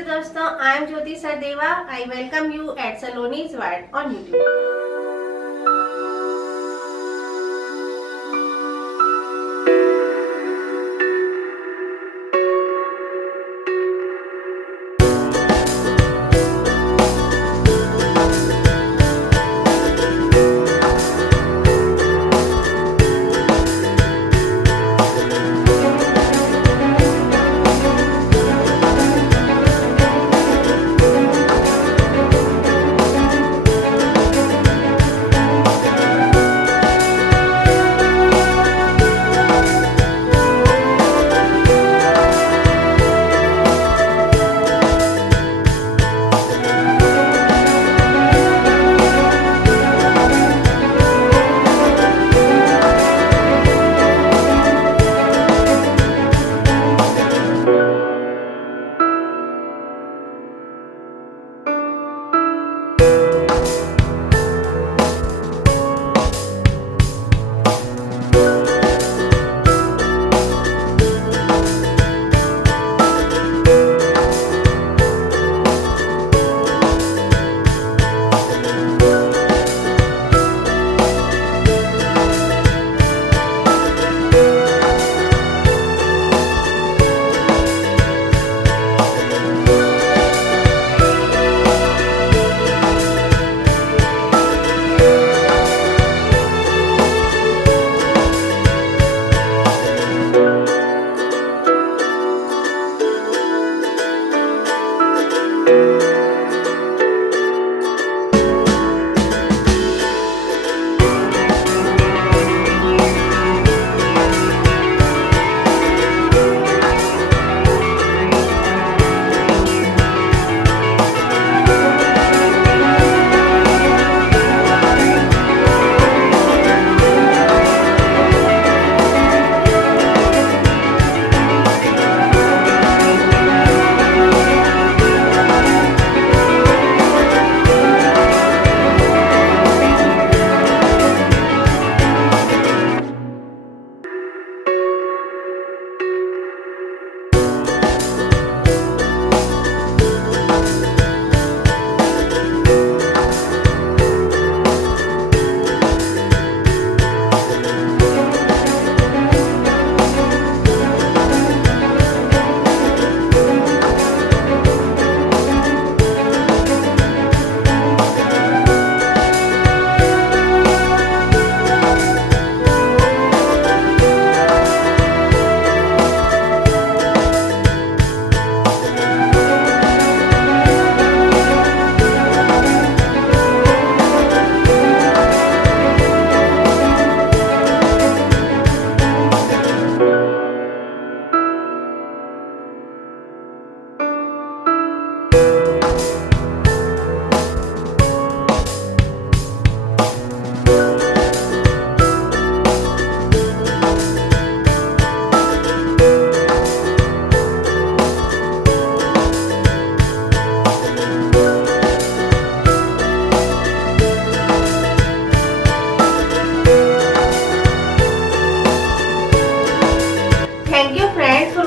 नमस्ते दोस्तों, I am Jyoti Sachdeva. I welcome you at Saloni's World on YouTube.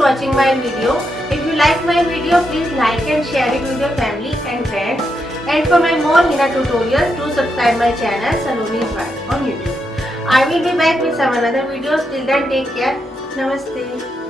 Watching my video. If you like my video, please like and share it with your family and friends. And for my more Henna tutorials, do subscribe my channel Saloni's World on YouTube. I will be back with some another videos. Till then, take care. Namaste.